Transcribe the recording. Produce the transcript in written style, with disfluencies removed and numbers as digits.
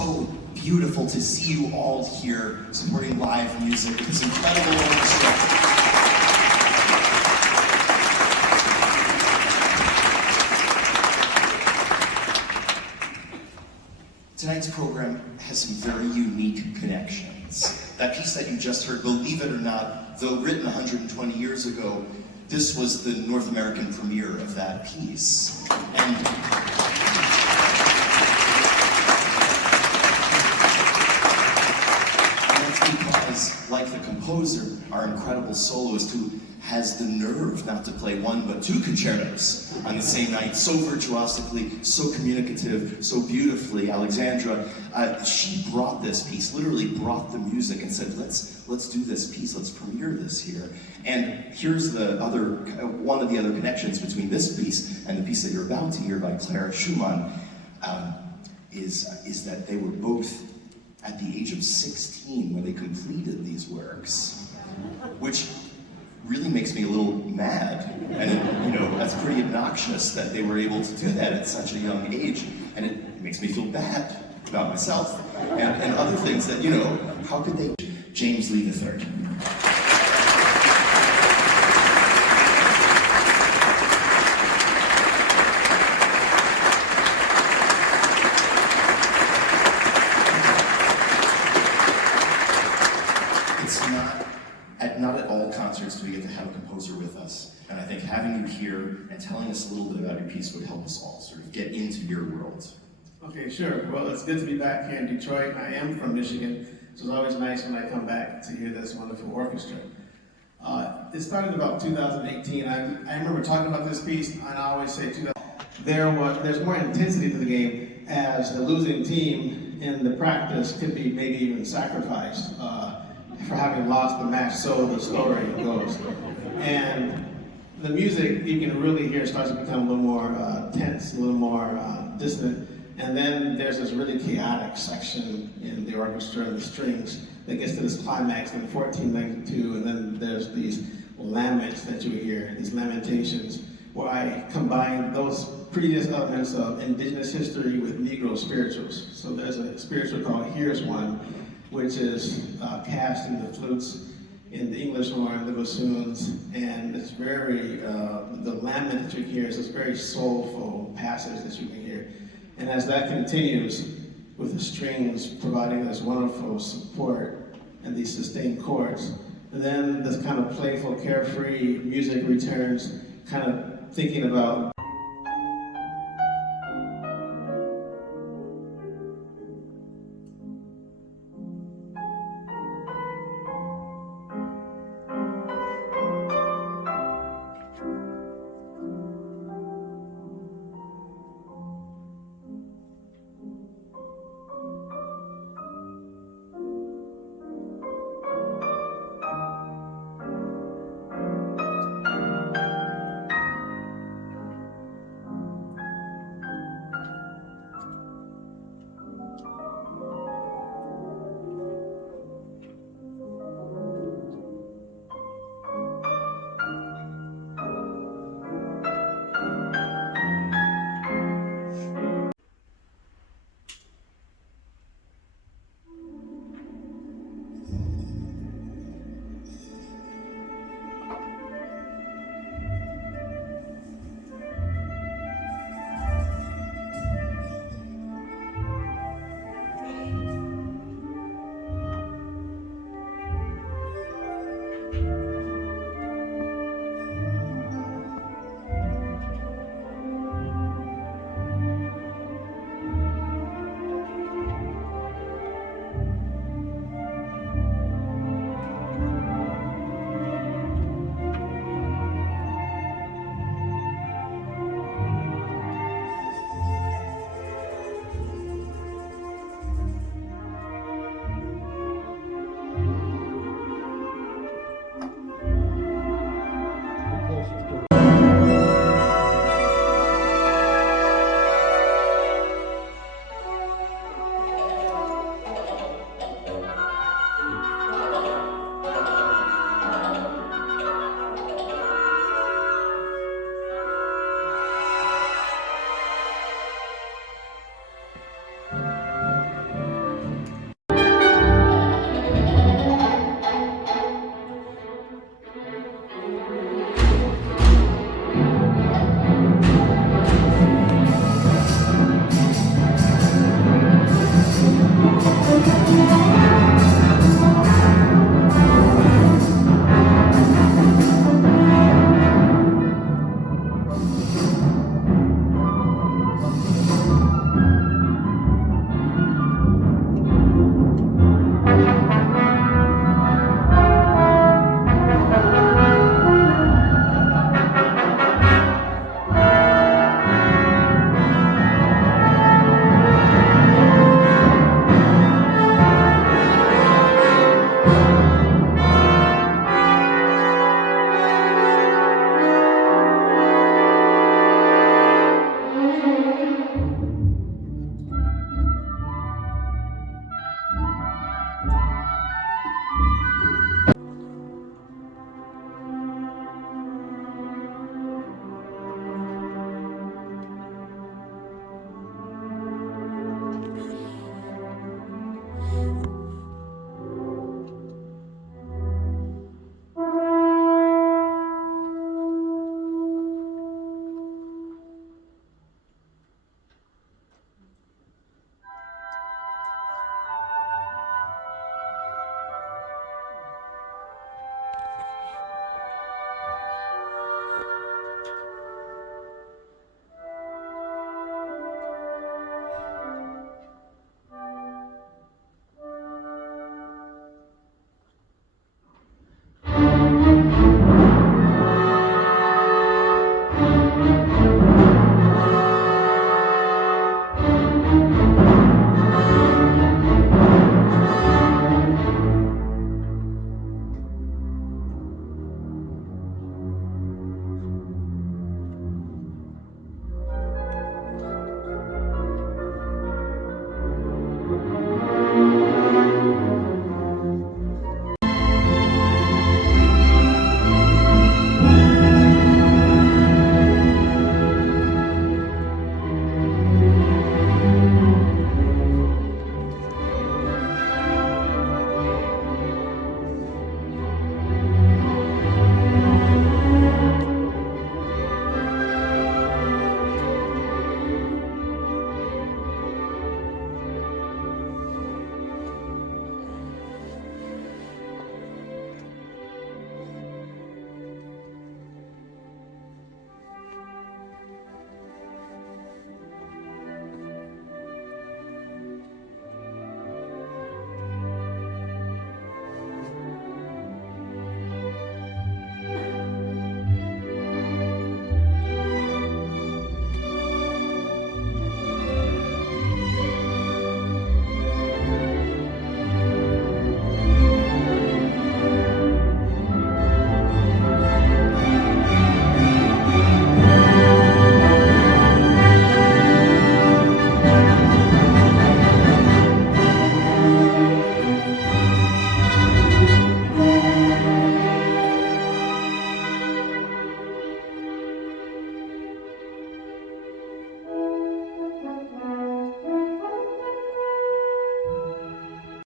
so beautiful to see you all here supporting live music with this incredible orchestra. Tonight's program has some very unique connections. That piece that you just heard, believe it or not, though written 120 years ago, this was the North American premiere of that piece. And that's because, like the composer, our incredible soloist who has the nerve not to play one but two concertos on the same night, so virtuosically, so communicative, so beautifully, Alexandra, she brought this piece, literally brought the music and said, let's do this piece, let's premiere this here. And here's the other, one of the other connections between this piece and the piece that you're about to hear by Clara Schumann, is that they were both at the age of 16 when they completed these works, which really makes me a little mad. And that's pretty obnoxious that they were able to do that at such a young age. And it makes me feel bad about myself and other things that, how could they? James Lee III. Not at all concerts do we get to have a composer with us. And I think having you here and telling us a little bit about your piece would help us all sort of get into your world. Okay, sure. Well, it's good to be back here in Detroit. I am from Michigan, so it's always nice when I come back to hear this wonderful orchestra. It started about 2018. I remember talking about this piece, and I always say there's more intensity to the game as the losing team in the practice could be maybe even sacrificed for having lost the match, so the story goes. And the music, you can really hear, starts to become a little more tense, a little more dissonant. And then there's this really chaotic section in the orchestra and the strings that gets to this climax in 1492, and then there's these laments that you hear, these lamentations, where I combine those previous elements of indigenous history with Negro spirituals. So there's a spiritual called Here's One, which is cast in the flutes, in the English horn, the bassoons, and it's very, the lament that you hear is this very soulful passage that you can hear. And as that continues, with the strings providing this wonderful support and these sustained chords, and then this kind of playful, carefree music returns, kind of thinking about